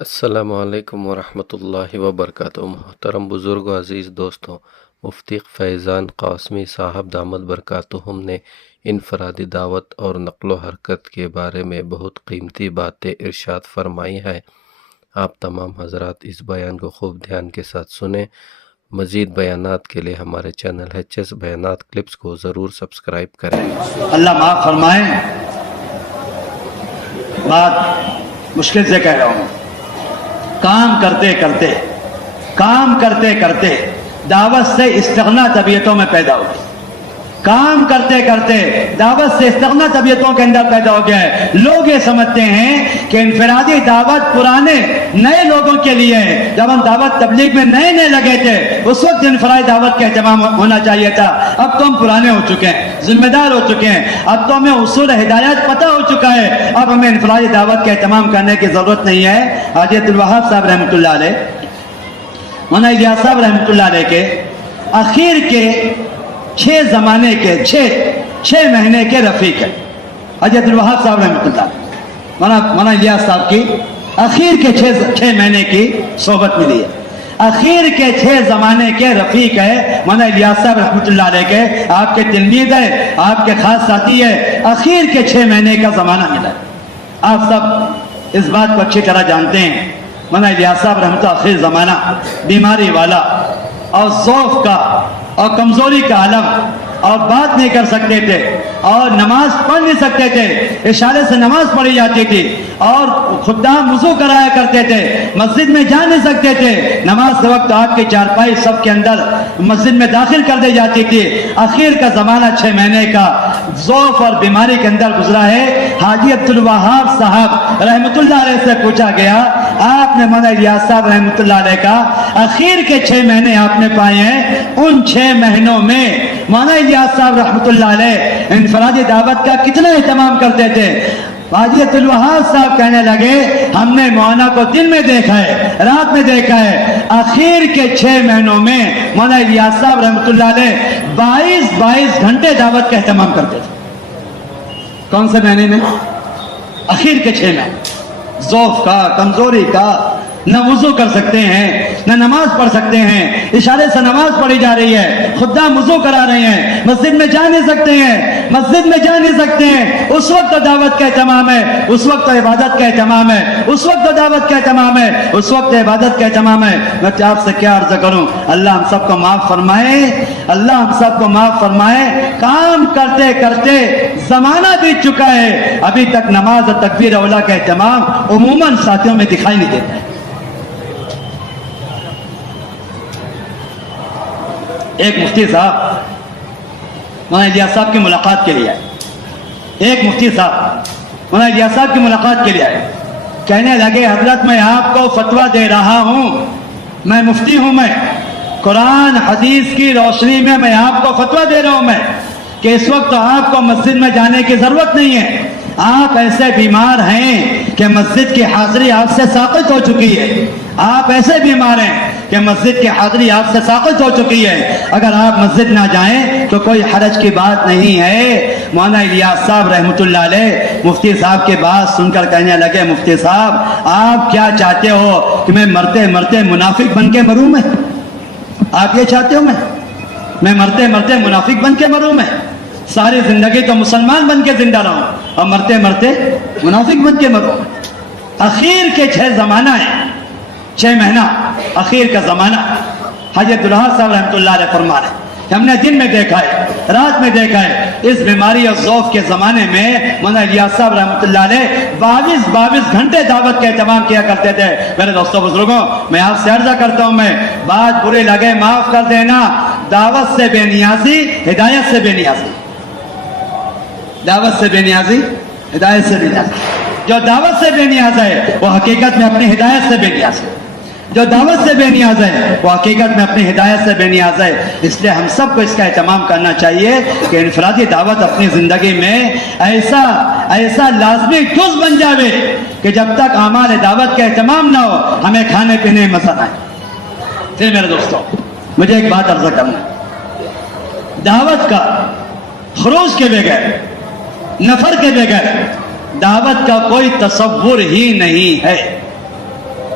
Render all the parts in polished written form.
السلام علیکم ورحمۃ اللہ وبرکاتہ۔ محترم بزرگ و عزیز دوستوں، مفتی فیضان قاسمی صاحب دامت برکاتہم نے انفرادی دعوت اور نقل و حرکت کے بارے میں بہت قیمتی باتیں ارشاد فرمائی ہیں۔ آپ تمام حضرات اس بیان کو خوب دھیان کے ساتھ سنیں۔ مزید بیانات کے لیے ہمارے چینل HS بیانات کلپس کو ضرور سبسکرائب کریں۔ اللہ معاف فرمائے، بات مشکل سے کہہ رہا ہوں۔ کام کرتے کرتے دعوت سے استغنا طبیعتوں میں پیدا ہوگی۔ کام کرتے کرتے دعوت سے استغنا طبیعتوں کے اندر پیدا ہو گیا ہے۔ لوگ یہ سمجھتے ہیں کہ انفرادی دعوت پرانے نئے لوگوں کے لیے ہے۔ جب ہم دعوت تبلیغ میں نئے لگے تھے اس وقت انفرادی دعوت کا اہتمام ہونا چاہیے تھا۔ اب تو ہم پرانے ہو چکے ہیں، ذمہ دار ہو چکے ہیں، اب تو ہمیں اصول ہدایت پتہ ہو چکا ہے۔ اب ہمیں انفرادی دعوت کا اہتمام کرنے کی ضرورت نہیں ہے۔ حاجی عبدالوہاب صاحب رحمۃ اللہ علیہ، مولانا الیاس صاحب رحمۃ اللہ علیہ کے اخیر کے 6 زمانے کے 6 مہینے کے رفیق ہیں۔ حاجی عبدالوہاب صاحب رحمۃ اللہ، مولانا الیاس صاحب کی اخیر کے 6 مہینے کی صحبت ملی ہے۔ اخیر کے 6 زمانے کے رفیق ہے مولانا الیاس صاحب رحمۃ اللہ علیہ کے، آپ کے تلمید ہے، آپ کے خاص ساتھی ہے۔ اخیر کے 6 مہینے کا زمانہ ملا ہے۔ آپ سب اس بات کو اچھی طرح جانتے ہیں، مولانا الیاس صاحب رحمۃ اللہ آخر زمانہ بیماری والا اور ضعف کا اور کمزوری کا عالم، اور بات نہیں کر سکتے تھے اور نماز پڑھ نہیں سکتے تھے۔ اشارے سے نماز پڑھی جاتی تھی اور خدام وضو کرایا کرتے تھے، مسجد میں جا نہیں سکتے تھے۔ نماز کے وقت آپ کی چارپائی سب کے اندر مسجد میں داخل کر دی جاتی تھی۔ آخر کا زمانہ 6 مہینے کا ضعف اور بیماری کے اندر گزرا ہے۔ حاجی عبدالوہاب صاحب رحمۃ اللہ علیہ سے پوچھا گیا، آپ نے مولانا الیاس صاحب رحمۃ اللہ علیہ کا اخیر کے 6 مہینے آپ نے پائے ہیں، ان 6 مہینوں میں مولانا الیاس صاحب رحمۃ اللہ علیہ انفرادی دعوت کا کتنا اہتمام کرتے تھے؟ حاجی عبدالوہاب صاحب کہنے لگے، ہم نے مولانا کو دن میں دیکھا ہے، رات میں دیکھا ہے۔ آخر کے 6 مہینوں میں مولانا الیاس صاحب رحمۃ اللہ علیہ 22 گھنٹے دعوت کا اہتمام کرتے تھے۔ کون سے مہینے میں؟ آخر کے 6 مہینے، ضعف کا، کمزوری کا، نہ وضو کر سکتے ہیں، نہ نماز پڑھ سکتے ہیں، اشارے سے نماز پڑھی جا رہی ہے، خدام وضو کرا رہے ہیں، مسجد میں جا نہیں سکتے ہیں، اس وقت تو دعوت کا اہتمام ہے، اس وقت تو عبادت کا اہتمام ہے، اس وقت تو دعوت کا اہتمام ہے، اس وقت عبادت کا اہتمام ہے۔ میں آپ سے کیا عرض کروں، اللہ ہم سب کو معاف فرمائے، اللہ ہم سب کو معاف فرمائے۔ کام کرتے کرتے زمانہ بیت چکا ہے، ابھی تک نماز اور تکبیر اولیٰ کا اہتمام عموماً ساتھیوں میں دکھائی نہیں دیتا ہے۔ ایک مفتی صاحب مولانا الیاس صاحب کی ملاقات کے لیے آئے، مولانا الیاس صاحب کی ملاقات کے لیے آئے، کہنے لگے، حضرت میں آپ کو فتویٰ دے رہا ہوں، میں مفتی ہوں، میں قرآن حدیث کی روشنی میں آپ کو فتویٰ دے رہا ہوں میں کہ اس وقت تو آپ کو مسجد میں جانے کی ضرورت نہیں ہے۔ آپ ایسے بیمار ہیں کہ مسجد کی حاضری آپ سے ساقط ہو چکی ہے، آپ ایسے بیمار ہیں کہ مسجد کی حاضری آپ سے ساقط ہو چکی ہے، اگر آپ مسجد نہ جائیں تو کوئی حرج کی بات نہیں ہے۔ مولانا الیاس صاحب رحمۃ اللہ علیہ مفتی صاحب کی بات سن کر کہنے لگے، مفتی صاحب آپ کیا چاہتے ہو کہ میں مرتے مرتے منافق بن کے مروں؟ میں آپ یہ چاہتے ہو میں مرتے مرتے منافق بن کے مروں؟ میں ساری زندگی تو مسلمان بن کے زندہ رہوں اور مرتے مرتے منافق بن کے مروں؟ اخیر کے 6 زمانہ ہے، 6 مہینہ اخیر کا زمانہ۔ حاجی عبدالوہاب صاحب رحمۃ اللہ علیہ فرما رہے کہ ہم نے دن میں دیکھا ہے، رات میں دیکھا ہے، اس بیماری اور ضعف کے زمانے میں مولانا الیاس صاحب رحمۃ اللہ علیہ 22 گھنٹے دعوت کا اہتمام کیا کرتے تھے۔ میرے دوستوں بزرگوں، میں آپ سے عرض کرتا ہوں، میں بات بری لگے معاف کر دینا، دعوت سے بے نیازی ہدایت سے بے نیازی، دعوت سے بے نیازی ہدایت سے بے نیازی۔ جو دعوت سے بے نیاز ہے وہ حقیقت میں اپنی ہدایت سے بے نیاز ہے، جو دعوت سے بے نیاز ہے وہ حقیقت میں اپنی ہدایت سے بے نیاز ہے۔ اس لیے ہم سب کو اس کا اہتمام کرنا چاہیے کہ انفرادی دعوت اپنی زندگی میں ایسا لازمی جز بن جاوے کہ جب تک اعمال دعوت کا اہتمام نہ ہو ہمیں کھانے پینے میں مزہ نہ آئے۔ پھر میرے دوستوں، مجھے ایک بات عرض کرنا، دعوت کا خروج کے بغیر، نفر کے بغیر دعوت کا کوئی تصور ہی نہیں ہے۔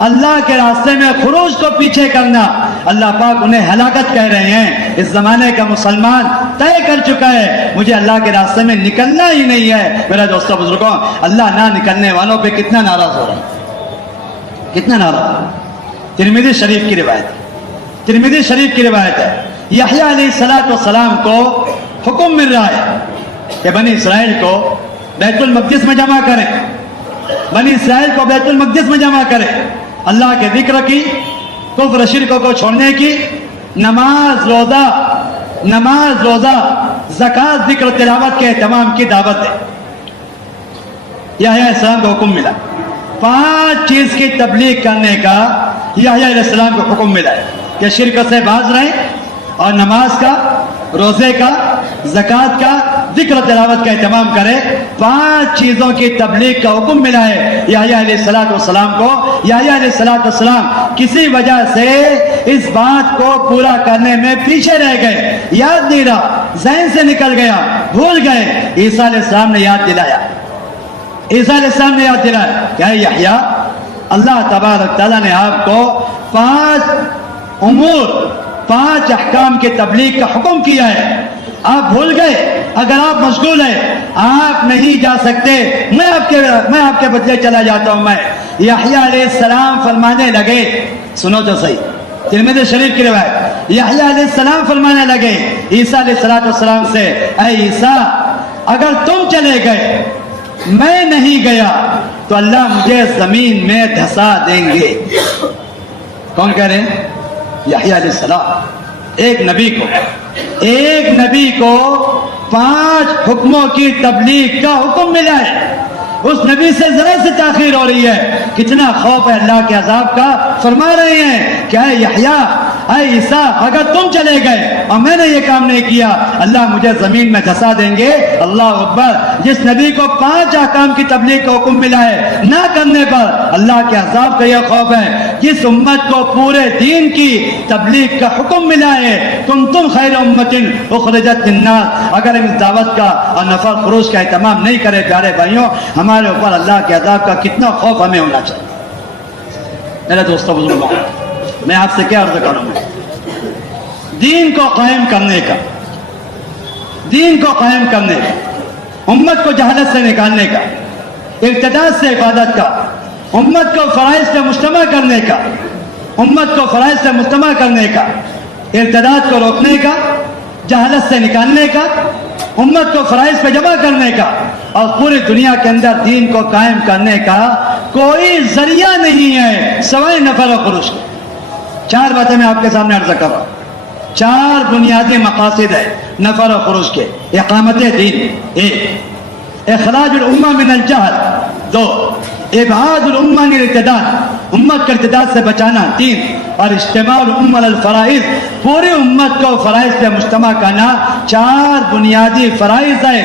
اللہ کے راستے میں خروج کو پیچھے کرنا، اللہ پاک انہیں ہلاکت کہہ رہے ہیں۔ اس زمانے کا مسلمان طے کر چکا ہے مجھے اللہ کے راستے میں نکلنا ہی نہیں ہے۔ میرے دوستوں بزرگوں، اللہ نہ نکلنے والوں پہ کتنا ناراض ہو رہا ہے، کتنا ناراض۔ ترمذی شریف کی روایت ہے، ترمذی شریف کی روایت ہے، یحییٰ علیہ السلام کو حکم مل رہا ہے کہ بنی اسرائیل کو بیت المقدس میں جمع کریں، بنی اسرائیل کو بیت المقدس میں جمع کریں، اللہ کے ذکر کی، کفر شرک کو چھوڑنے کی، نماز روزہ زکوٰۃ ذکر تلاوت کے اہتمام کی دعوت ہے۔ یحییٰ علیہ السلام کو حکم ملا، 5 چیز کی تبلیغ کرنے کا یحییٰ علیہ السلام کو حکم ملا ہے کہ شرک سے باز رہیں اور نماز کا، روزے کا، زکوٰۃ کا، ذکر و تلاوت کا اہتمام کرے۔ 5 چیزوں کی تبلیغ کا حکم ملا ہے یحییٰ علیہ السلام کو۔ یحییٰ علیہ السلام کسی وجہ سے اس بات کو پورا کرنے میں پیچھے رہ گئے، یاد نہیں رہا، ذہن سے نکل گیا، بھول گئے۔ عیسیٰ علیہ السلام نے یاد دلایا، عیسیٰ علیہ السلام نے یاد دلایا کہ اے یحییٰ، اللہ تبارک تعالیٰ نے آپ کو 5 امور، 5 احکام کی تبلیغ کا حکم کیا ہے، آپ بھول گئے۔ اگر آپ مشغول ہیں، آپ نہیں جا سکتے، میں آپ کے بدلے چلا جاتا ہوں۔ میں یحییٰ علیہ السلام فرمانے لگے، سنو تو صحیح، ترمذی شریف کی روایت، یحییٰ علیہ السلام فرمانے لگے عیسیٰ علیہ السلام سے، اے عیسیٰ، اگر تم چلے گئے، میں نہیں گیا تو اللہ مجھے زمین میں دھسا دیں گے۔ کون کہہ رہے ہیں؟ یحییٰ علیہ السلام۔ ایک نبی کو 5 حکموں کی تبلیغ کا حکم ملا ہے، اس نبی سے ذرا سے تاخیر ہو رہی ہے، کتنا خوف ہے اللہ کے عذاب کا۔ فرما رہے ہیں کہ اے یحییٰ، اے عیسیٰ، اگر تم چلے گئے اور میں نے یہ کام نہیں کیا، اللہ مجھے زمین میں دھسا دیں گے۔ اللہ اکبر۔ جس نبی کو 5 احکام کی تبلیغ کا حکم ملا ہے، نہ کرنے پر اللہ کے عذاب کا یہ خوف ہے۔ جس امت کو پورے دین کی تبلیغ کا حکم ملا ہے، کنتم خیر امت اخرجت للناس، اگر ہم اس دعوت کا اور نفع فروش کا اہتمام نہیں کرے، پیارے بھائیوں، ہمارے اوپر اللہ کے عذاب کا کتنا خوف ہمیں ہونا چاہیے۔ میرے دوستوں بزرگوں، میں آپ سے کیا عرض کروں گا، دین کو قائم کرنے کا، دین کو قائم کرنے کا، امت کو جہالت سے نکالنے کا، ارتداد سے عبادت کا، امت کو فرائض سے مجتمع کرنے کا، امت کو فرائض سے مجتمع کرنے کا، ارتداد کو روکنے کا، جہالت سے نکالنے کا، امت کو فرائض پہ جمع کرنے کا، اور پوری دنیا کے اندر دین کو قائم کرنے کا کوئی ذریعہ نہیں ہے سوائے نفع و خروج کے۔ 4 باتیں میں آپ کے سامنے عرض کر رہا ہوں، 4 بنیادی مقاصد ہے نفع و خروج کے۔ اقامت دین 1، اخراج الامہ من الجہل 2، ابعاد الامہ من الارتداد، امت کے ارتداد سے بچانا 3، اور اجتماع الامہ الفرائض، پوری امت کو فرائض پہ مجتمع کرنا۔ 4 بنیادی فرائض ہے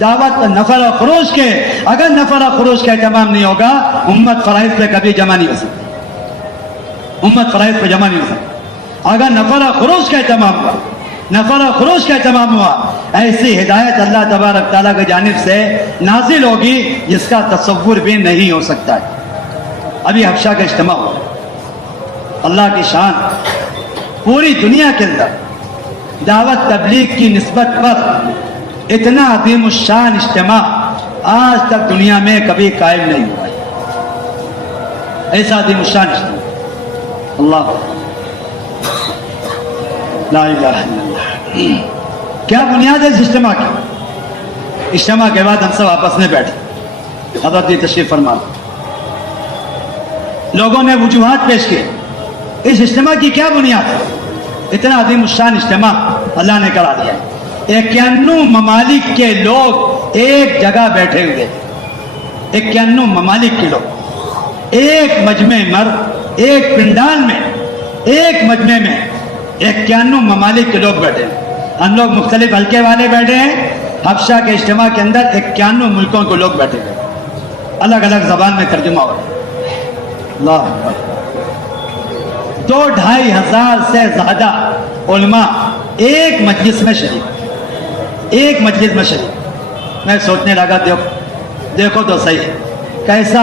دعوت نفع و خروج کے۔ اگر نفع و خروج کا اہتمام نہیں ہوگا، امت فرائض پہ کبھی جمع نہیں ہو سکتی، امت فرائض پہ جمع نہیں ہو سکتی۔ اگر نفع و خروج کا اہتمام ہوا، نفع و خروج کا اہتمام ہوا، ایسی ہدایت اللہ تبارک تعالیٰ کی جانب سے نازل ہوگی جس کا تصور بھی نہیں ہو سکتا ہے۔ ابھی حبشہ کا اجتماع ہوا، اللہ کی شان، پوری دنیا کے اندر دعوت تبلیغ کی نسبت پر اتنا عظیم الشان اجتماع آج تک دنیا میں کبھی قائم نہیں ہوا ہے، ایسا عظیم الشان اجتماع۔ اللہ لا الہ الا اللہ۔ کیا بنیاد ہے اس اجتماع کی؟ اجتماع کے بعد ہم سب آپس میں بیٹھے، حضرت جی تشریف فرما، لوگوں نے وجوہات پیش کی، اس اجتماع کی کیا بنیاد ہے؟ اتنا عظیم الشان اجتماع اللہ نے کرا دیا۔ 91 ممالک کے لوگ ایک جگہ بیٹھے ہوئے، 91 ممالک کے لوگ ایک مجمع مرد، ایک پنڈال میں، ایک مجمع میں 91 ممالک کے لوگ بیٹھے ہیں۔ ہم لوگ مختلف حلقے والے بیٹھے ہیں، حبشہ کے اجتماع کے اندر 91 ملکوں کے لوگ بیٹھے ہوئے، الگ الگ زبان میں ترجمہ ہو رہا ہے۔ اللہ اکبر۔ 2-2.5 ہزار سے زیادہ علماء ایک مجلس میں شریک، ایک مجلس میں شریک۔ میں سوچنے لگا دیکھو تو صحیح کیسا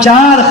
4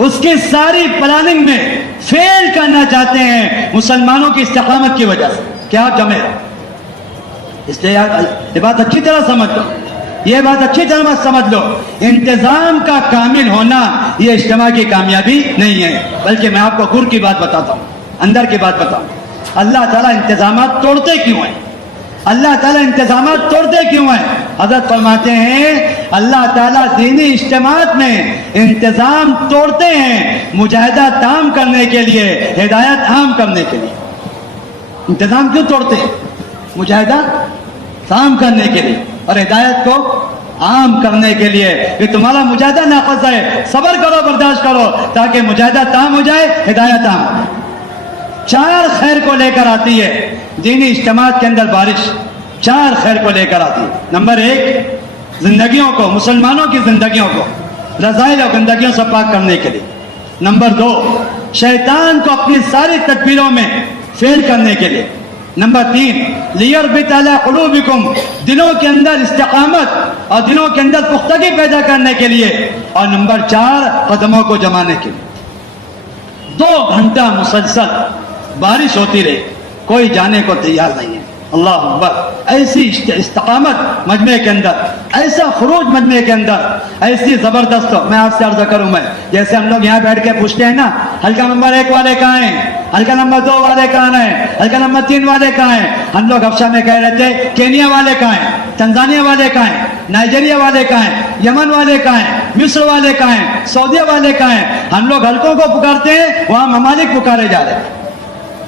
اس کی ساری پلاننگ میں فیل کرنا چاہتے ہیں مسلمانوں کی استقامت کی وجہ سے کہ آپ جمع رہو. اس لیے یہ بات اچھی طرح سمجھ لو, یہ بات اچھی طرح سمجھ لو, انتظام کا کامل ہونا یہ اجتماع کی کامیابی نہیں ہے, بلکہ میں آپ کو گر کی بات بتاتا ہوں, اندر کی بات بتاؤں. اللہ تعالیٰ انتظامات توڑتے کیوں ہیں؟ اللہ تعالیٰ انتظامات توڑتے کیوں ہیں؟ حضرت فرماتے ہیں اللہ تعالیٰ دینی اجتماعات میں انتظام توڑتے ہیں مجاہدہ تام کرنے کے لیے, ہدایت عام کرنے کے لیے. انتظام کیوں توڑتے ہیں؟ مجاہدہ تام کرنے کے لیے اور ہدایت کو عام کرنے کے لیے. کہ تمہارا مجاہدہ ناقص ہے, صبر کرو, برداشت کرو, تاکہ مجاہدہ تام ہو جائے, ہدایت عام ہو جائے. 4 خیر کو لے کر آتی ہے دینی اجتماعات کے اندر بارش, 4 خیر کو لے کر آتی ہے. نمبر 1, زندگیوں کو, مسلمانوں کی زندگیوں کو رذائل اور گندگیوں سے پاک کرنے کے لیے. نمبر 2, شیطان کو اپنی ساری تدبیروں میں فیل کرنے کے لیے. نمبر 3, لیربط علی قلوبکم, دلوں کے اندر استقامت اور دلوں کے اندر پختگی پیدا کرنے کے لیے. اور نمبر 4, قدموں کو جمانے کے لیے. 2 گھنٹہ مسلسل بارش ہوتی رہی, کوئی جانے کو تیار نہیں ہے. اللہ اکبر. ایسی استقامت مجمع کے اندر, ایسا خروج مجمع کے اندر, ایسی زبردست. میں آپ سے عرض کروں, میں جیسے ہم لوگ یہاں بیٹھ کے پوچھتے ہیں نا, حلقہ نمبر 1 والے کہاں ہیں, حلقہ نمبر 2 والے کہاں ہیں, حلقہ نمبر 3 والے کہاں ہیں. ہم لوگ افشا میں کہہ رہے تھے کینیا والے کہاں ہیں, تنزانیہ والے کہاں ہیں, نائجیریا والے کہاں ہیں, یمن والے کہاں ہیں, مصر والے کہاں ہیں, سعودیہ والے کہاں ہیں. ہم لوگ حلقوں کو پکارتے ہیں, وہاں ممالک پکارے جا رہے ہیں.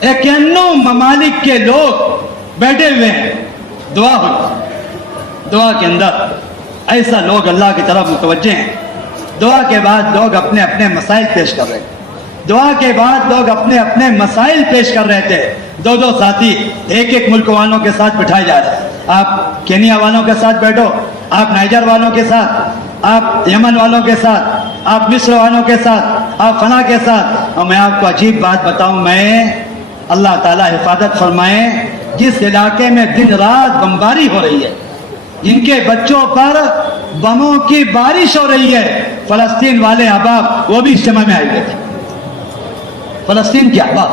91 ممالک کے لوگ بیٹھے ہوئے ہیں. دعا ہوئی, دعا کے اندر ایسا لوگ اللہ کی طرف متوجہ ہیں. دعا کے بعد لوگ اپنے اپنے مسائل پیش کر رہے ہیں. دعا کے بعد لوگ اپنے اپنے مسائل پیش کر رہے تھے. 2 ساتھی ایک ملک والوں کے ساتھ بٹھائے جا رہے ہیں. آپ کینیا والوں کے ساتھ بیٹھو, آپ نائجر والوں کے ساتھ, آپ یمن والوں کے ساتھ, آپ مصر والوں کے ساتھ, آپ فلاں کے ساتھ. اور میں آپ کو عجیب بات بتاؤں, میں اللہ تعالیٰ حفاظت فرمائے, جس علاقے میں دن رات بمباری ہو رہی ہے, جن کے بچوں پر بموں کی بارش ہو رہی ہے, فلسطین والے احباب وہ بھی اجتماع میں آئے ہوئے تھے. فلسطین کے احباب,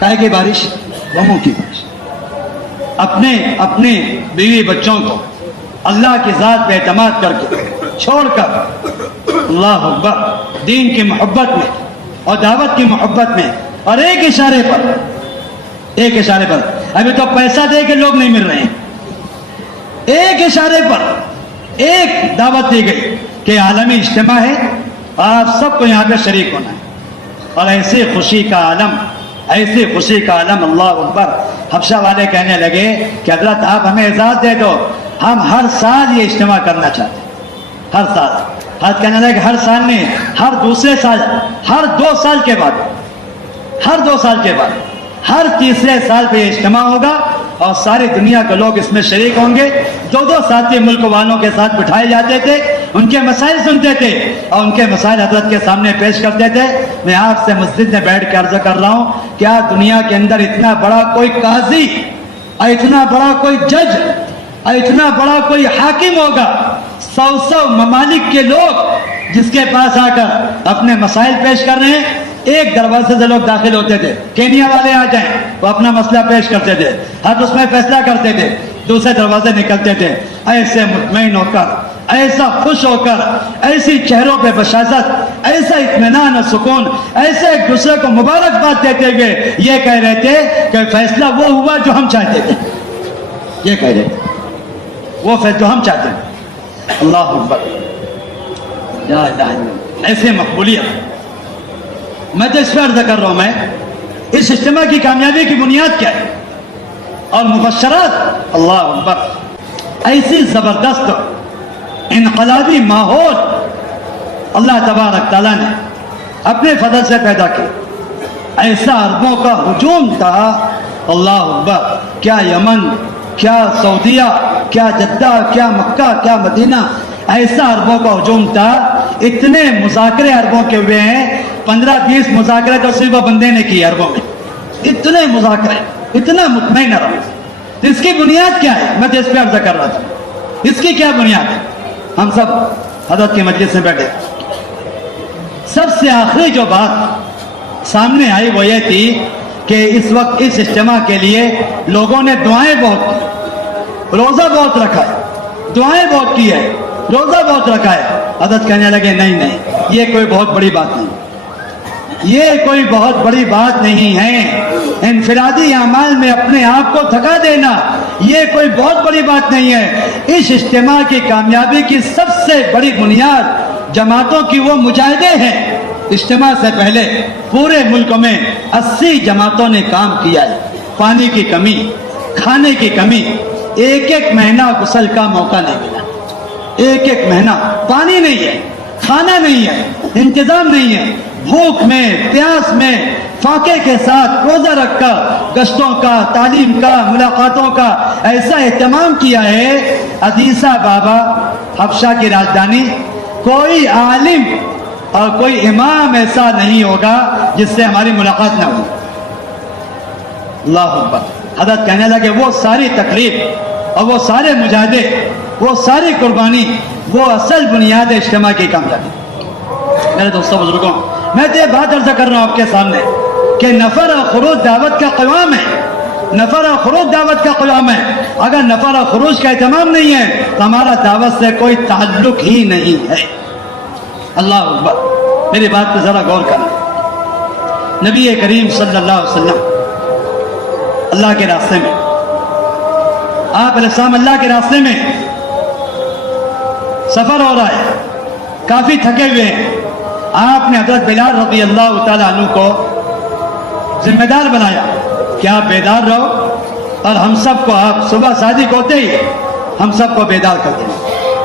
کائے کی بارش, بموں کی بارش. اپنے بیوی بچوں کو اللہ کی ذات پہ اعتماد کر کے چھوڑ کر, اللہ اکبر, دین کی محبت میں اور دعوت کی محبت میں, اور ایک اشارے پر, ابھی تو پیسہ دے کے لوگ نہیں مل رہے ہیں, ایک اشارے پر ایک دعوت دی گئی کہ عالمی اجتماع ہے اور آپ سب کو یہاں پہ شریک ہونا ہے. اور ایسی خوشی کا عالم, ایسی خوشی کا عالم, اللہ اکبر. حبشہ والے کہنے لگے کہ حضرت آپ ہمیں اجازت دے دو, ہم ہر سال یہ اجتماع کرنا چاہتے ہیں, ہر سال. حضرت کہنے لگے ہر سال نہیں, ہر دوسرے سال, ہر 2 سال کے بعد, ہر 2 سال کے بعد, ہر تیسرے سال پہ یہ اجتماع ہوگا اور ساری دنیا کے لوگ اس میں شریک ہوں گے. 2 ساتھی ملک والوں کے ساتھ بٹھائے جاتے تھے, ان کے مسائل سنتے تھے اور ان کے مسائل حضرت کے سامنے پیش کرتے تھے. میں آپ سے مسجد میں بیٹھ کے عرض کر رہا ہوں, کیا دنیا کے اندر اتنا بڑا کوئی قاضی, اتنا بڑا کوئی جج, اتنا بڑا کوئی حاکم ہوگا؟ 100 ممالک کے لوگ جس کے پاس آ کر اپنے مسائل پیش کر رہے ہیں. ایک دروازے سے لوگ داخل ہوتے تھے, کینیا والے آ جائیں, وہ اپنا مسئلہ پیش کرتے تھے, ہر اس میں فیصلہ کرتے تھے, دوسرے دروازے نکلتے تھے. ایسے مطمئن ہو کر, ایسا خوش ہو کر, ایسی چہروں پہ بشاشت, ایسا اطمینان و سکون, ایسے ایک دوسرے کو مبارکباد دیتے ہوئے یہ کہہ رہے تھے کہ فیصلہ وہ ہوا جو ہم چاہتے تھے. یہ کہہ رہے تھے وہ فیصلہ جو ہم چاہتے ہیں. اللہ اکبر, لا الہ الا اللہ. ایسے مقبولیت. میں تو اس پہ عرض کر رہا ہوں, میں اس اجتماع کی کامیابی کی بنیاد کیا ہے اور مبشرات. اللہ اکبر, ایسی زبردست انقلابی ماحول اللہ تبارک تعالیٰ نے اپنے فضل سے پیدا کیا. ایسا عربوں کا ہجوم تھا. اللہ اکبر, کیا یمن, کیا سعودیہ, کیا جدہ, کیا مکہ, کیا مدینہ, ایسا عربوں کا ہجوم تھا. اتنے مذاکرے عربوں کے ہوئے ہیں, 15-20 مذاکرے تو صرف بندے نے کیے عربوں میں. اتنے مذاکرے, اتنا مطمئن عرب. اس کی بنیاد کیا ہے؟ میں تو اس پہ عرض کر رہا تھا, اس کی کیا بنیاد ہے؟ ہم سب حضرت کی مجلس میں بیٹھے, سب سے آخری جو بات سامنے آئی وہ یہ تھی کہ اس وقت اس اجتماع کے لیے لوگوں نے دعائیں بہت کی، روزہ بہت رکھا ہے، دعائیں بہت کی ہے، روزہ بہت رکھا ہے۔ حضرت کہنے لگے نہیں، یہ کوئی بہت بڑی بات نہیں، یہ کوئی بہت بڑی بات نہیں ہے، انفرادی اعمال میں اپنے آپ کو تھکا دینا یہ کوئی بہت بڑی بات نہیں ہے۔ اس اجتماع کی کامیابی کی سب سے بڑی بنیاد جماعتوں کی وہ مجاہدے ہیں۔ اجتماع سے پہلے پورے ملک میں 80 جماعتوں نے کام کیا ہے، پانی کی کمی، کھانے کی کمی، ایک مہینہ غسل کا موقع نہیں ملا، ایک مہینہ پانی نہیں ہے، کھانا نہیں ہے، انتظام نہیں ہے، بھوک میں، پیاس میں، فاقے کے ساتھ روزہ رکھ کر گشتوں کا، تعلیم کا، ملاقاتوں کا ایسا اہتمام کیا ہے۔ عدیسہ بابا حبشہ کی راجدھانی، کوئی عالم اور کوئی امام ایسا نہیں ہوگا جس سے ہماری ملاقات نہ ہو۔ اللہ اکبر۔ حضرت کہنے لگے وہ ساری تکلیف اور وہ سارے مجاہدے، وہ ساری قربانی، وہ اصل بنیاد اجتماع کی کامیابی۔ میرے دوستوں بزرگوں، میں تو یہ بات عرض کر رہا ہوں آپ کے سامنے کہ نفر اور خروج دعوت کا قیام ہے، نفر اور خروج دعوت کا قیام ہے۔ اگر نفر اور خروج کا اہتمام نہیں ہے تو ہمارا دعوت سے کوئی تعلق ہی نہیں ہے۔ اللہ اکبر۔ میری بات پہ ذرا غور کرنا۔ نبی کریم صلی اللہ علیہ وسلم اللہ کے راستے میں، آپ علیہ السلام اللہ کے راستے میں سفر ہو رہا ہے، کافی تھکے ہوئے ہیں۔ آپ نے حضرت بلال رضی اللہ تعالیٰ عنہ کو ذمہ دار بنایا کہ آپ بیدار رہو اور ہم سب کو، آپ صبح صادق ہوتے ہی ہم سب کو بیدار کر دیں۔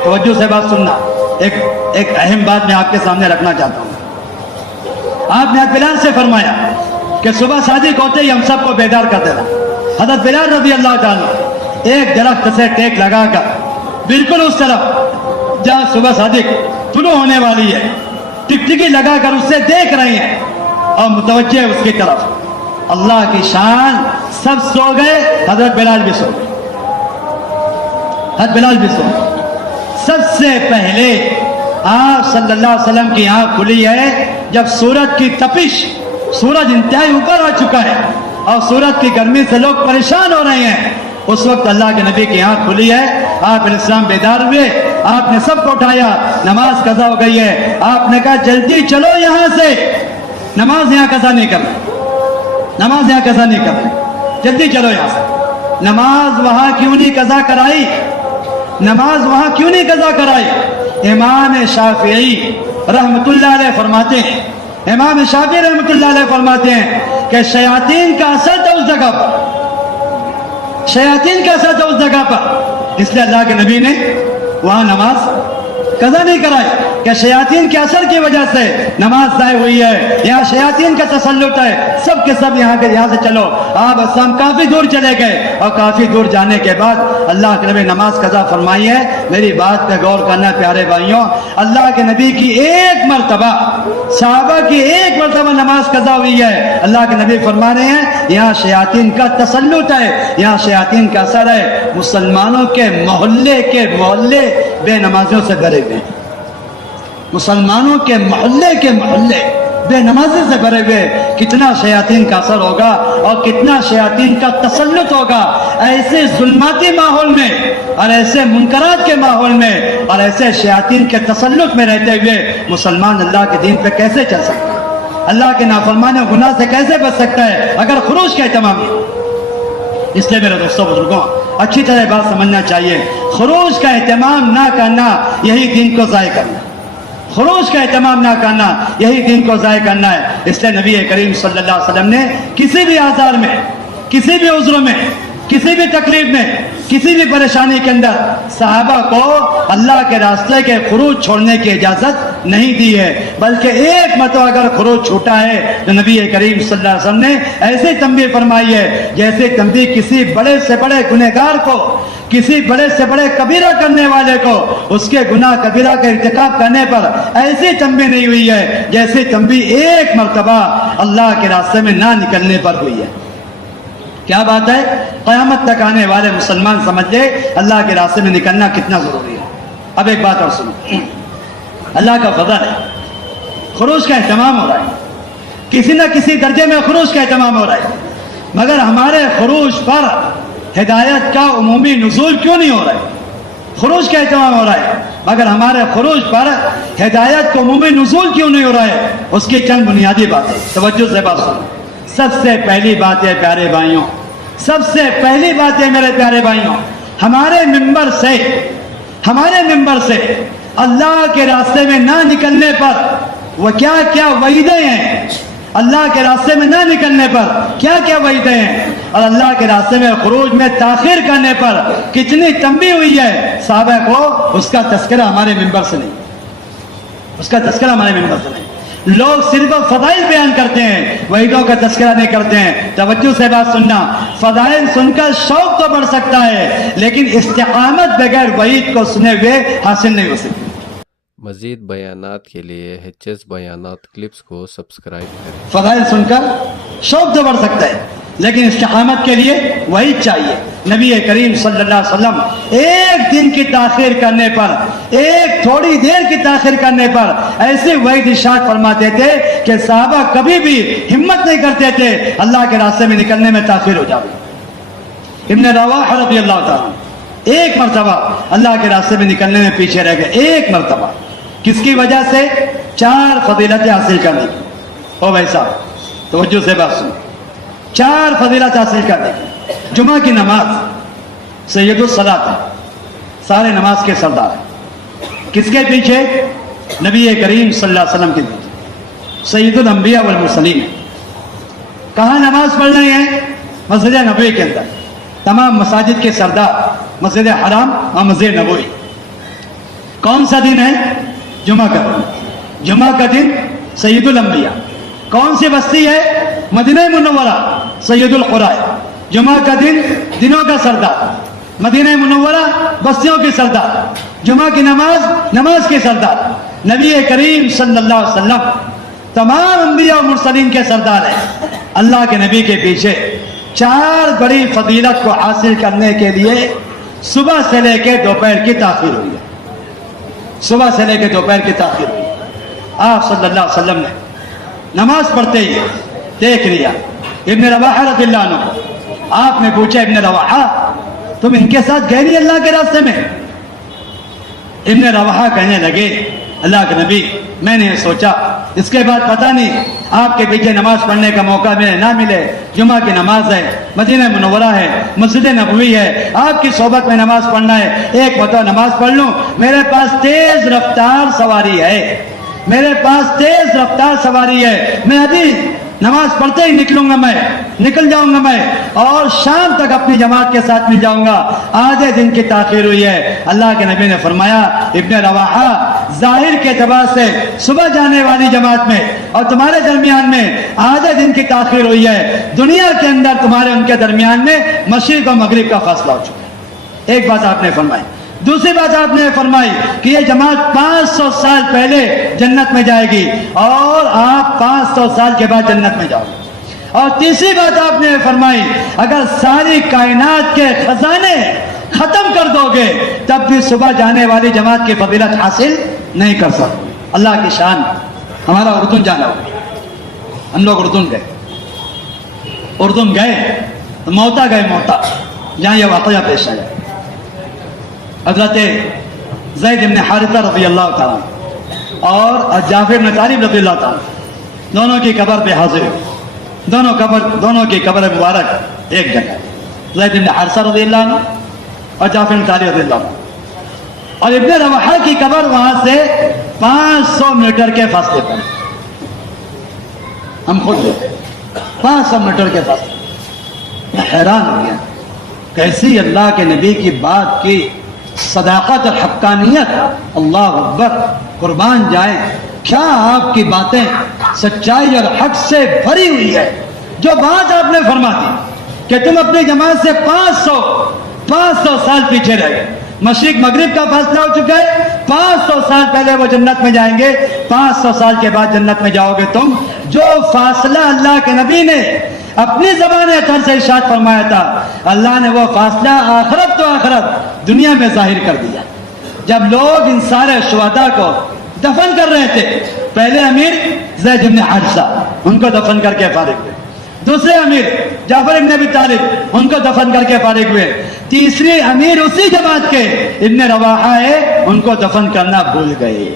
توجہ سے بات سننا، ایک اہم بات میں آپ کے سامنے رکھنا چاہتا ہوں۔ آپ نے بلال سے فرمایا کہ صبح صادق ہوتے ہی ہم سب کو بیدار کر دینا۔ حضرت بلال رضی اللہ تعالیٰ ایک درخت سے ٹیک لگا کر بالکل اس طرف جہاں صبح صادق طلوع ہونے والی ہے، ٹکٹکی لگا کر اس سے دیکھ رہے ہیں اور متوجہ اس کی طرف۔ اللہ کی شان، سب سو گئے، حضرت بلال بھی سو گئے، حضرت بلال بھی سو گئے۔ سب سے پہلے آپ صلی اللہ علیہ وسلم کی آنکھ کھلی ہے جب سورج کی تپش، سورج انتہائی اوپر آ چکا ہے اور سورج کی گرمی سے لوگ پریشان ہو رہے ہیں، اس وقت اللہ کے نبی کی آنکھ کھلی ہے۔ آپ علیہ السلام بیدار ہوئے، آپ نے سب کو اٹھایا، نماز قضا ہو گئی ہے۔ آپ نے کہا جلدی چلو یہاں سے، نماز یہاں قضا نہیں کرنا، نماز یہاں قضا نہیں کرنا، جلدی چلو یہاں سے۔ نماز وہاں کیوں نہیں قضا کرائی؟ نماز وہاں کیوں نہیں قضا کرائی؟ امام شافعی رحمت اللہ علیہ فرماتے ہیں، امام شافعی رحمت اللہ علیہ فرماتے ہیں کہ شیاطین کا اثر تھا اس جگہ پر، شیاطین کا اثر تھا اس جگہ پر، اس لیے اللہ کے نبی نے وہاں نماز قضا نہیں کرائی کہ شیاطین کے اثر کی وجہ سے نماز ضائع ہوئی ہے، یہاں شیاطین کا تسلط ہے، سب کے سب یہاں سے چلو۔ آپ اسلام کافی دور چلے گئے اور کافی دور جانے کے بعد اللہ کے نبی نماز قضا فرمائی ہے۔ میری بات پہ غور کرنا پیارے بھائیوں، اللہ کے نبی کی ایک مرتبہ، صحابہ کی ایک مرتبہ نماز قضا ہوئی ہے، اللہ کے نبی فرما رہے ہیں یہاں شیاطین کا تسلط ہے، یہاں شیاطین کا اثر ہے۔ مسلمانوں کے محلے بے نمازیوں سے بھرے ہوئے ہیں، مسلمانوں کے محلے بے نمازی سے بھرے ہوئے۔ کتنا شیاطین کا اثر ہوگا اور کتنا شیاطین کا تسلط ہوگا ایسے ظلماتی ماحول میں اور ایسے منکرات کے ماحول میں اور ایسے شیاطین کے تسلط میں رہتے ہوئے مسلمان اللہ کے دین پہ کیسے چل سکتا ہے؟ اللہ کے نافرمانی و گناہ سے کیسے بچ سکتا ہے اگر خروج کا اہتمام ہے؟ اس لیے میرے دوستوں بزرگوں، اچھی طرح بات سمجھنا چاہیے، خروج کا اہتمام نہ کرنا یہی دین کو ضائع کرنا، خروج کا اہتمام نہ کرنا یہی دین کو ضائع کرنا ہے۔ اس لیے نبی کریم صلی اللہ علیہ وسلم نے کسی بھی آزار میں، کسی بھی عذر میں، کسی بھی تکلیف میں، کسی بھی پریشانی کے اندر صحابہ کو اللہ کے راستے کے خروج چھوڑنے کی اجازت نہیں دی ہے، بلکہ ایک مرتبہ اگر خروج چھوٹا ہے تو نبی کریم صلی اللہ علیہ وسلم نے ایسے تنبیہ فرمائی ہے جیسے تنبیہ کسی بڑے سے بڑے گنہگار کو، کسی بڑے سے بڑے کبیرہ کرنے والے کو اس کے گناہ کبیرہ کا ارتکاب کرنے پر ایسی تنبیہ نہیں ہوئی ہے جیسے تنبیہ ایک مرتبہ اللہ کے راستے میں نہ نکلنے پر ہوئی ہے۔ کیا بات ہے؟ قیامت تک آنے والے مسلمان سمجھ لے اللہ کے راستے میں نکلنا کتنا ضروری ہے۔ اب ایک بات اور سنو، اللہ کا فضل ہے، خروج کا اہتمام ہو رہا ہے, کسی نہ کسی درجے میں خروج کا اہتمام ہو رہا ہے, مگر ہمارے خروج پر ہدایت کا عمومی نزول کیوں نہیں ہو رہا ہے؟ خروج کا اہتمام ہو رہا ہے مگر ہمارے خروج پر ہدایت کا عمومی نزول کیوں نہیں ہو رہا ہے؟ اس کی چند بنیادی باتیں, توجہ سے بات سنو. سب سے پہلی بات ہے پیارے بھائیوں, سب سے پہلی بات ہے میرے پیارے بھائیوں, ہمارے ممبر سے اللہ کے راستے میں نہ نکلنے پر وہ کیا کیا وعیدیں ہیں, اللہ کے راستے میں نہ نکلنے پر کیا کیا وعیدیں ہیں, اور اللہ کے راستے میں خروج میں تاخیر کرنے پر کتنی تنبیہ ہوئی ہے صحابہ کو, اس کا تذکرہ ہمارے ممبر سے نہیں, اس کا تذکرہ ہمارے ممبر سے نہیں. لوگ صرف فضائل بیان کرتے ہیں, وعیدوں کا تذکرہ نہیں کرتے ہیں. توجہ سے بات سننا, فضائل سن کر شوق تو بڑھ سکتا ہے لیکن استقامت بغیر وعید کو سنے ہوئے حاصل نہیں ہو سکتی. مزید بیانات کے لیے HS بیانات کلپس کو سبسکرائب کریں. فضائل سن کر شوق تو بڑھ سکتا ہے لیکن استقامت کے لیے وعید چاہیے. نبی کریم صلی اللہ علیہ وسلم ایک دن کی تاخیر کرنے پر, ایک تھوڑی دیر کی تاخیر کرنے پر ایسی وعید ارشاد فرماتے تھے کہ صحابہ کبھی بھی ہمت نہیں کرتے تھے اللہ کے راستے میں نکلنے میں تاخیر ہو جائے. ابن رواحہ رضی اللہ تعالیٰ ایک مرتبہ اللہ کے راستے میں نکلنے میں پیچھے رہ گئے, ایک مرتبہ. کس کی وجہ سے؟ 4 فضیلتیں حاصل کرنے کی. او بھائی صاحب توجہ سے بات سن, 4 فضیلت حاصل کرنے کی. جمعہ کی نماز سید الصلاۃ ہے, سارے نماز کے سردار ہیں. کس کے پیچھے؟ نبی کریم صلی اللہ علیہ وسلم کے پیچھے. سید الانبیاء والمرسلین. کہاں نماز پڑھ رہے ہیں؟ مسجد نبوی کے اندر. تمام مساجد کے سردار مسجد حرام اور مسجد نبوی. کون سا دن ہے؟ جمعہ کا دن. جمعہ کا دن سید الانبیاء. کون سی بستی ہے؟ مدینہ منورہ, سید القرى. جمعہ کا دن دنوں کا سردار, مدینہ منورہ بستیوں کی سردار. جمعہ کی نماز کے سردار. نبی کریم صلی اللہ علیہ وسلم تمام انبیاء و مرسلین کے سردار ہیں. اللہ کے نبی کے پیچھے 4 بڑی فضیلت کو حاصل کرنے کے لیے صبح سے لے کے دوپہر کی تاخیر ہوئی ہے. صبح سے لے کے دوپہر کی تاخیر ہوئی. آپ صلی اللہ علیہ وسلم نے نماز پڑھتے ہی دیکھ لیا ابن رواحہ رضی اللہ عنہ. آپ نے پوچھا, ابن رواحہ تم ان کے ساتھ گئے نہیں اللہ کے راستے میں؟ ابن رواحہ کہنے لگے, اللہ کے نبی میں نے سوچا اس کے بعد پتہ نہیں آپ کے پیچھے نماز پڑھنے کا موقع ملے نہ ملے. جمعہ کی نماز ہے, مدینہ منورہ ہے, مسجد نبوی ہے, آپ کی صحبت میں نماز پڑھنا ہے, ایک مرتبہ نماز پڑھ لوں. میرے پاس تیز رفتار سواری ہے, میرے پاس تیز رفتار سواری ہے, میں ابھی نماز پڑھتے ہی نکل جاؤں گا میں, اور شام تک اپنی جماعت کے ساتھ مل جاؤں گا. آدھے دن کی تاخیر ہوئی ہے. اللہ کے نبی نے فرمایا, ابن رواحہ ظاہر کے اعتبار سے صبح جانے والی جماعت میں اور تمہارے درمیان میں آدھے دن کی تاخیر ہوئی ہے. دنیا کے اندر تمہارے ان کے درمیان میں مشرق و مغرب کا فاصلہ ہو چکا ہے. ایک بات آپ نے فرمائی. دوسری بات آپ نے فرمائی کہ یہ جماعت 500 سال پہلے جنت میں جائے گی اور آپ 500 سال کے بعد جنت میں جاؤ گے. اور تیسری بات آپ نے فرمائی, اگر ساری کائنات کے خزانے ختم کر دو گے تب بھی صبح جانے والی جماعت کی فضیلت حاصل نہیں کر سکتے. اللہ کی شان. ہمارا اردن جانا ہوگا, ہم لوگ اردن گئے تو موتا گئے, موتا جہاں یہ واقعہ پیش آیا. حضرت زید بن حارثہ رضی اللہ تعالیٰ اور جعفر بن طالب رضی اللہ تعالیٰ دونوں کی قبر پہ حاضر ہوئے. دونوں کی قبر مبارک ایک جگہ, زید بن حارثہ رضی اللہ عنہ اور جعفر بن طالب رضی اللہ عنہ. اور ابن رواحہ کی قبر وہاں سے 500 میٹر کے فاصلے پر. ہم خود 500 میٹر کے فاصلے. میں حیران ہو گیا, کیسی اللہ کے نبی کی بات کی صداقت اور حقانیت. اللہ اکبر, قربان جائیں, کیا آپ کی باتیں سچائی اور حق سے بھری ہوئی ہے. جو بات آپ نے فرما دی کہ تم اپنی جماعت سے 500 سال پیچھے رہ گئے, مشرق مغرب کا فاصلہ ہو چکا ہے, 500 سال پہلے وہ جنت میں جائیں گے, 500 سال کے بعد جنت میں جاؤ گے تم. جو فاصلہ اللہ کے نبی نے اپنی زبان اطہر سے ارشاد فرمایا تھا, اللہ نے وہ فاصلہ آخرت تو آخرت دنیا میں ظاہر کر دیا. جب لوگ ان سارے شہداء کو دفن کر رہے تھے. پہلے امیر زید بن حارثہ، ان کو دفن کر کے فارغ ہوئے. دوسرے امیر جعفر بن ابی طالب، ان کو دفن کر کے فارغ ہوئے. تیسرے امیر اسی جماعت کے ابن رواحہ ہے، ان کو دفن کرنا بھول گئے.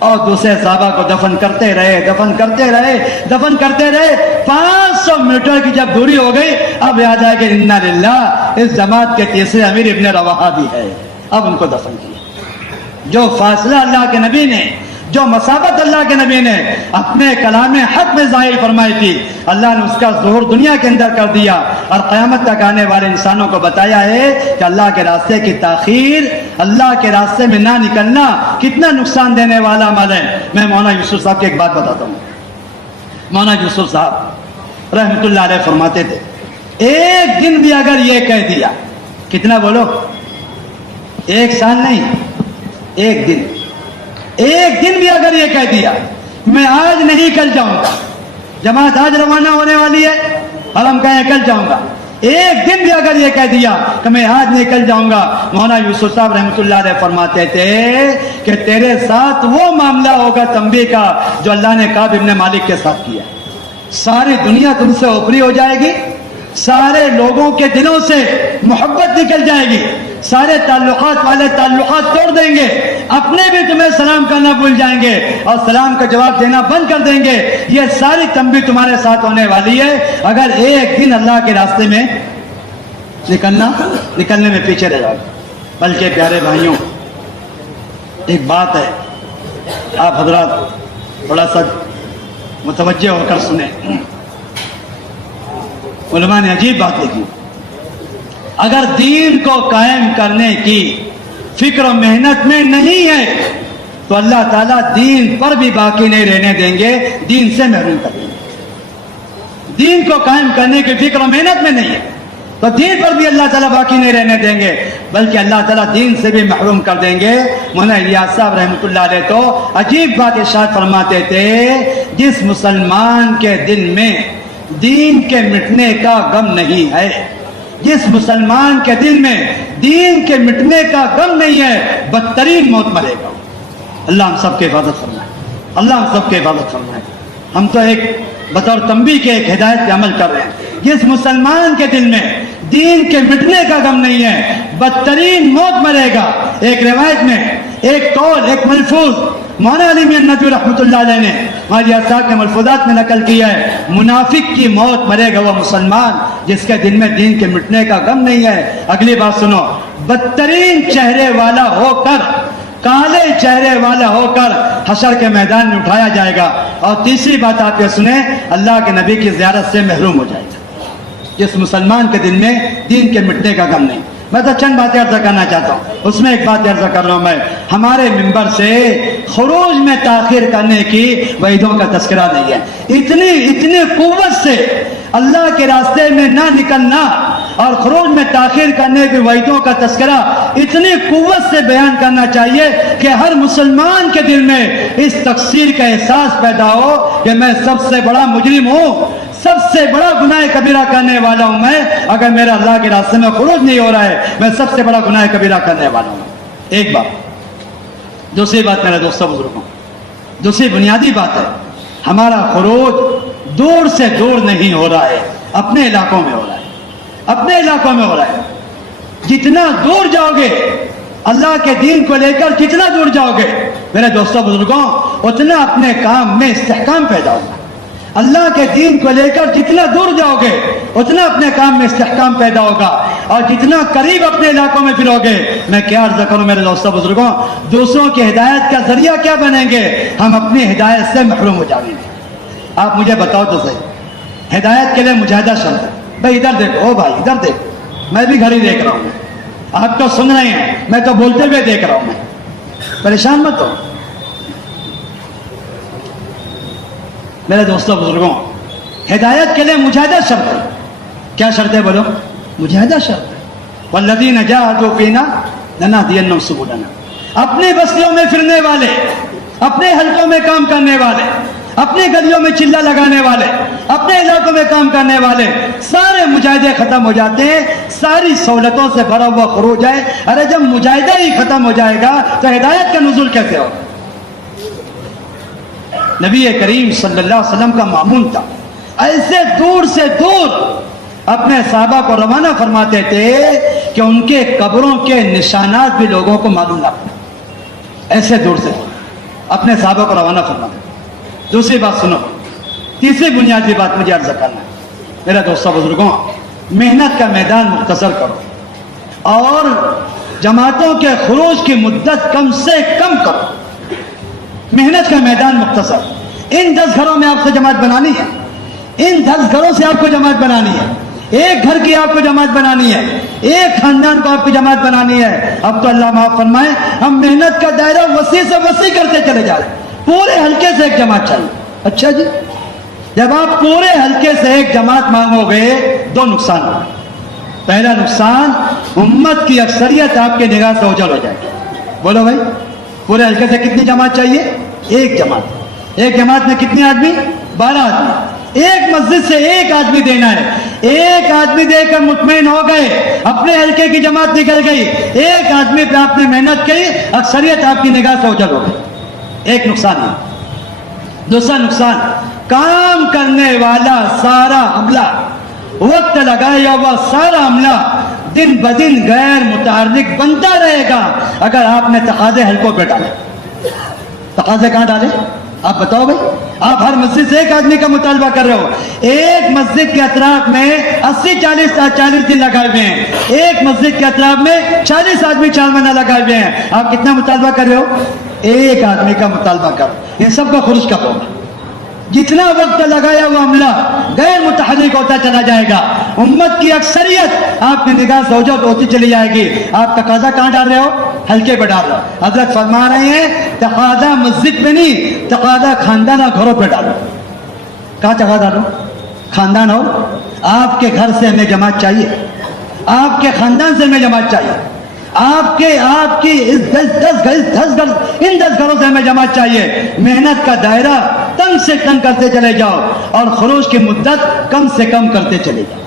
اور دوسرے صحابہ کو دفن کرتے رہے، دفن کرتے رہے، دفن کرتے رہے. 500 میٹر کی جب دوری ہو گئی، اب یاد آئے کہ انا للہ، اس جماعت کے تیسرے امیر ابن رواحہ بھی ہے. اب ان کو دفن کیا. جو فاصلہ اللہ کے نبی نے، جو مسافت اللہ کے نبی نے اپنے کلام حق میں ظاہر فرمائی تھی، اللہ نے اس کا ظہور دنیا کے اندر کر دیا اور قیامت تک آنے والے انسانوں کو بتایا ہے کہ اللہ کے راستے کی تاخیر، اللہ کے راستے میں نہ نکلنا کتنا نقصان دینے والا عمل ہے. میں مولانا یوسف صاحب کی ایک بات بتاتا ہوں. مولانا یوسف صاحب رحمۃ اللہ علیہ فرماتے تھے، ایک دن بھی اگر یہ کہہ دیا، کتنا بولو، 1 سال نہیں، ایک دن، ایک دن بھی اگر یہ کہہ دیا میں آج نہیں کل جاؤں گا، جماعت آج روانہ ہونے والی ہے اور ہم کہیں کل جاؤں گا، ایک دن بھی اگر یہ کہہ دیا کہ میں آج نہیں کل جاؤں گا، مولانا یوسف صاحب رحمۃ اللہ علیہ فرماتے تھے کہ تیرے ساتھ وہ معاملہ ہوگا تنبیہ کا جو اللہ نے کعب ابن مالک کے ساتھ کیا. ساری دنیا تم سے اوپری ہو جائے گی، سارے لوگوں کے دلوں سے محبت نکل جائے گی، سارے تعلقات والے تعلقات توڑ دیں گے، اپنے بھی تمہیں سلام کرنا بھول جائیں گے اور سلام کا جواب دینا بند کر دیں گے. یہ ساری تنبیہ تمہارے ساتھ ہونے والی ہے اگر ایک دن اللہ کے راستے میں نکلنے میں پیچھے رہ جاؤ. بلکہ پیارے بھائیوں، ایک بات ہے، آپ حضرات تھوڑا سا متوجہ ہو کر سنیں. علماء نے عجیب بات لکھی، اگر دین کو قائم کرنے کی فکر و محنت میں نہیں ہے تو اللہ تعالیٰ دین پر بھی باقی نہیں رہنے دیں گے، دین سے محروم کر دیں گے. دین کو قائم کرنے کی فکر و محنت میں نہیں ہے تو دین پر بھی اللہ تعالیٰ باقی نہیں رہنے دیں گے، بلکہ اللہ تعالیٰ دین سے بھی محروم کر دیں گے. مولانا الیاس صاحب رحمۃ اللہ علیہ تو عجیب بات ارشاد فرماتے تھے، جس مسلمان کے دل میں دین کے مٹنے کا غم نہیں ہے، جس مسلمان کے دل میں دین کے مٹنے کا غم نہیں ہے، بدترین موت مرے گا. اللہ ہم سب کی حفاظت فرمائے، اللہ ہم سب کی حفاظت فرمائے. ہم تو ایک بطور تنبیہ کے ایک ہدایت پہ عمل کر رہے ہیں. جس مسلمان کے دل میں دین کے مٹنے کا غم نہیں ہے، بدترین موت مرے گا. ایک روایت میں ایک قول، ایک ملفوظ مولانا علی میاں ندوی رحمۃ اللہ علیہ نے ماجی صاحب کے ملفوظات میں نقل کیا ہے، منافق کی موت مرے گا وہ مسلمان جس کے دل میں دین کے مٹنے کا غم نہیں ہے. اگلی بات سنو، بدترین چہرے والا ہو کر، کالے چہرے والا ہو کر حشر کے میدان میں اٹھایا جائے گا. اور تیسری بات آپ یہ سنیں، اللہ کے نبی کی زیارت سے محروم ہو جائے گا جس مسلمان کے دل میں دین کے مٹنے کا غم نہیں. میں تو چند باتیں عرض کرنا چاہتا ہوں، اس میں ایک بات عرض کر رہا ہوں، میں ہمارے منبر سے خروج میں تاخیر کرنے کی وعیدوں کا تذکرہ نہیں ہے. اتنی قوت سے اللہ کے راستے میں نہ نکلنا اور خروج میں تاخیر کرنے کی وعیدوں کا تذکرہ اتنی قوت سے بیان کرنا چاہیے کہ ہر مسلمان کے دل میں اس تقصیر کا احساس پیدا ہو کہ میں سب سے بڑا مجرم ہوں، سب سے بڑا گناہ کبیرہ کرنے والا ہوں میں. اگر میرا اللہ کے راستے میں خروج نہیں ہو رہا ہے، میں سب سے بڑا گناہ کبیرہ کرنے والا ہوں. ایک بات. دوسری بات میرے دوستوں بزرگوں، دوسری بنیادی بات ہے، ہمارا خروج دور سے دور نہیں ہو رہا ہے، اپنے علاقوں میں ہو رہا ہے، اپنے علاقوں میں ہو رہا ہے. جتنا دور جاؤ گے اللہ کے دین کو لے کر، جتنا دور جاؤ گے میرے دوستوں بزرگوں، اتنا اپنے کام میں استحکام پیدا ہوگا. اللہ کے دین کو لے کر جتنا دور جاؤ گے اتنا اپنے کام میں استحکام پیدا ہوگا، اور جتنا قریب اپنے علاقوں میں پھرو گے. میں کیا عرض کروں میرے دوستوں بزرگوں، دوسروں کی ہدایت کا ذریعہ کیا بنیں گے؟ ہم اپنی ہدایت سے محروم ہو جائیں گے. آپ مجھے بتاؤ تو صحیح، ہدایت کے لیے مجاہدہ شرط ہے. بھائی ادھر دیکھو، او بھائی ادھر دیکھو، میں بھی گھر ہی دیکھ رہا ہوں، آپ تو سن رہے ہیں، میں تو بولتے ہوئے دیکھ رہا ہوں. میں پریشان مت ہو میرے دوستوں بزرگوں. ہدایت کے لیے مجاہدہ شرط ہے. کیا شرط ہے بولو؟ مجاہدہ شرط ہے. والذین جاہدوا فینا لنہدینہم سبلنا. اپنی بستیوں میں پھرنے والے، اپنے حلقوں میں کام کرنے والے، اپنی گلیوں میں چلہ لگانے والے، اپنے علاقوں میں کام کرنے والے، سارے مجاہدے ختم ہو جاتے ہیں، ساری سہولتوں سے بھرا ہوا خروج ہے. ارے جب مجاہدہ ہی ختم ہو جائے گا تو ہدایت کا نزول کیسے ہوگا؟ نبی کریم صلی اللہ علیہ وسلم کا معمول تھا، ایسے دور سے دور اپنے صحابہ کو روانہ فرماتے تھے کہ ان کے قبروں کے نشانات بھی لوگوں کو معلوم نہ پڑے، ایسے دور سے اپنے صحابہ کو روانہ فرماتے تھے۔ دوسری بات سنو، تیسری بنیادی بات مجھے عرض کرنا ہے میرے دوستوں بزرگوں، محنت کا میدان مختصر کرو اور جماعتوں کے خروج کی مدت کم سے کم کرو۔ محنت کا میدان مختصر، ان 10 گھروں میں آپ سے جماعت بنانی ہے، ان 10 گھروں سے آپ کو جماعت بنانی ہے، ایک گھر کی آپ کو جماعت بنانی ہے، ایک خاندان کو آپ کی جماعت بنانی ہے۔ اب تو اللہ معاف فرمائے، ہم محنت کا دائرہ وسیع سے وسیع کرتے چلے جا رہے ہیں، پورے حلقے سے ایک جماعت چاہیے۔ اچھا جی، جب آپ پورے حلقے سے ایک جماعت مانگو گے 2 نقصان ہو۔ پہلا نقصان، امت کی اکثریت آپ کے نگاہ سے اوجھل ہو جائے گی۔ بولو بھائی، پورے حلقے سے کتنی جماعت چاہیے؟ ایک جماعت۔ ایک جماعت میں کتنے آدمی؟ 12 آدمی۔ ایک مسجد سے ایک آدمی دینا ہے، ایک آدمی دے کر مطمئن ہو گئے، اپنے حلقے کی جماعت نکل گئی، ایک آدمی پہ آپ نے محنت کی، اکثریت آپ کی نگاہ سے اوجھل ہو گئی۔ ایک نقصان ہے۔ دوسرا نقصان، کام کرنے والا سارا عملہ، وقت لگایا ہوا سارا عملہ دن بدن غیر متحرک بنتا رہے گا اگر آپ نے تقاضے حلقوں پہ ڈالے۔ تقاضے کہاں ڈالے؟ آپ بتاؤ بھائی، آپ ہر مسجد سے ایک آدمی کا مطالبہ کر رہے ہو، ایک مسجد کے اطراف میں 80-40 دن لگائے ہوئے ہیں، ایک مسجد کے اطراف میں 40 آدمی 4 مہینہ لگائے ہوئے ہیں، آپ کتنا مطالبہ کر رہے ہو؟ ایک آدمی کا مطالبہ کرو۔ یہ سب کا خروج کب ہوگا؟ جتنا وقت لگایا ہوا عملہ غیر متحرک ہوتا چلا جائے گا، امت کی اکثریت آپ کی نگاہ سے اوجھل ہوتی چلی جائے گی۔ آپ تقاضا کہاں ڈال رہے ہو؟ حلقے پہ ڈال رہے ہو۔ حضرت فرما رہے ہیں تقاضا مسجد پہ نہیں، تقاضا خاندان اور گھروں پہ ڈالو۔ کہاں تقاضا ڈالو؟ خاندان اور آپ کے گھر سے ہمیں جماعت چاہیے، آپ کے خاندان سے ہمیں جماعت چاہیے، آپ کی ان 10 گھروں سے ہمیں جماعت چاہیے۔ محنت کا دائرہ تنگ سے تنگ کرتے چلے جاؤ اور خروج کی مدت کم سے کم کرتے چلے جاؤ۔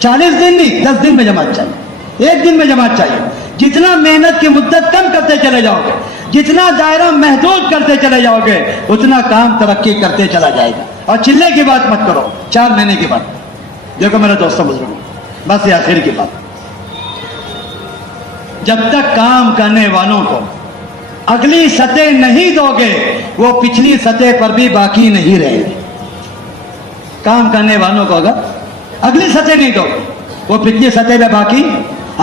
40 دن نہیں، 10 دن میں جماعت چاہیے، ایک دن میں جماعت چاہیے۔ جتنا محنت کی مدت کم کرتے چلے جاؤ گے، جتنا دائرہ محدود کرتے چلے جاؤ گے، اتنا کام ترقی کرتے چلا جائے گا۔ اور چلے کی بات مت کرو 4 مہینے کی بات۔ دیکھو میرے دوستوں بزرگوں، بس یہ آخر کی بات، جب تک کام کرنے والوں کو اگلی سطح نہیں دو گے، وہ پچھلی سطح پر بھی باقی نہیں رہیں گے۔ کام کرنے والوں کو اگر اگلی سطح نہیں دو، وہ پچھلی سطح پہ باقی۔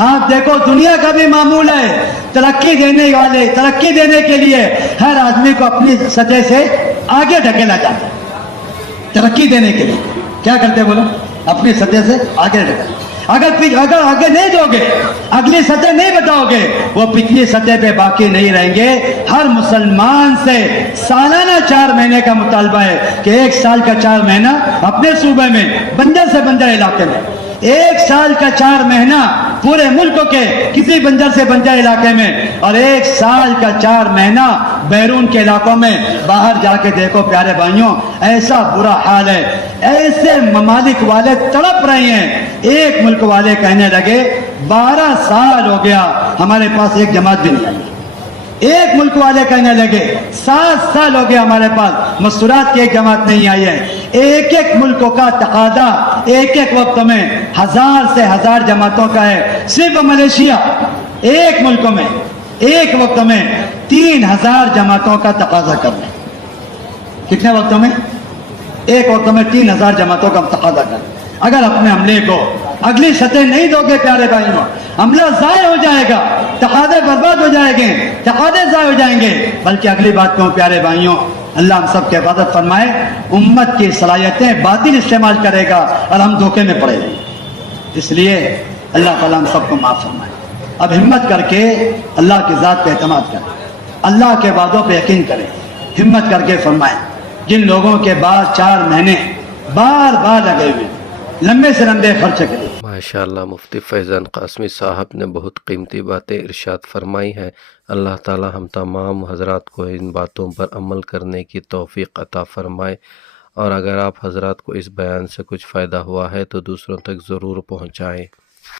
آپ دیکھو دنیا کا بھی معمول ہے، ترقی دینے کے لیے ہر آدمی کو اپنی سطح سے آگے ڈھکیلا جاتا ہے۔ ترقی دینے کے لیے کیا کرتے بولو؟ اپنی سطح سے آگے ڈھکیلا۔ اگر آگے نہیں دو گے، اگلی سطح نہیں بتاؤ گے، وہ پچھلی سطح پہ باقی نہیں رہیں گے۔ ہر مسلمان سے سالانہ 4 مہینے کا مطالبہ ہے کہ 1 سال کا 4 مہینہ اپنے صوبے میں بنجر سے بنجر علاقے میں، 1 سال کا 4 مہینہ پورے ملک کے کسی بنجر سے بنجر علاقے میں، اور 1 سال کا 4 مہینہ بیرون کے علاقوں میں۔ باہر جا کے دیکھو پیارے بھائیوں، ایسا برا حال ہے، ایسے ممالک والے تڑپ رہے ہیں۔ ایک ملک والے کہنے لگے 12 سال ہو گیا ہمارے پاس ایک جماعت بھی نہیں آئی۔ ایک ملک والے کہنے لگے 7 سال ہو گیا ہمارے پاس مستورات کی ایک جماعت نہیں آئی ہے۔ ایک ایک ملکوں کا تقاضا ایک ایک وقت میں 1000 سے 1000 جماعتوں کا ہے۔ صرف ملیشیا ایک ملک میں ایک وقت میں 3000 جماعتوں کا تقاضا کر رہے ہیں۔ کتنے وقتوں میں؟ ایک وقت میں 3000 جماعتوں کا تقاضا کر رہے ہیں۔ اگر اپنے عملے کو اگلی سطح نہیں دو گے پیارے بھائیوں، عملہ ضائع ہو جائے گا، تقاضے برباد ہو جائیں گے، تقاضے ضائع ہو جائیں گے۔ بلکہ اگلی بات کہوں پیارے بھائیوں، اللہ ہم سب کی حفاظت فرمائے، امت کی صلاحیتیں باطل استعمال کرے گا اور ہم دھوکے میں پڑے گے۔ اس لیے اللہ تعالیٰ ہم سب کو معاف فرمائے۔ اب ہمت کر کے اللہ کی ذات پہ اعتماد کریں، اللہ کے وعدوں پہ یقین کریں، ہمت کر کے فرمائیں۔ جن لوگوں کے بعد 4 مہینے بار بار لگے ہوئے لمبے سے لمبے خرچے کے لیے، ماشاءاللہ مفتی فیضان قاسمی صاحب نے بہت قیمتی باتیں ارشاد فرمائی ہیں۔ اللہ تعالی ہم تمام حضرات کو ان باتوں پر عمل کرنے کی توفیق عطا فرمائے، اور اگر آپ حضرات کو اس بیان سے کچھ فائدہ ہوا ہے تو دوسروں تک ضرور پہنچائیں۔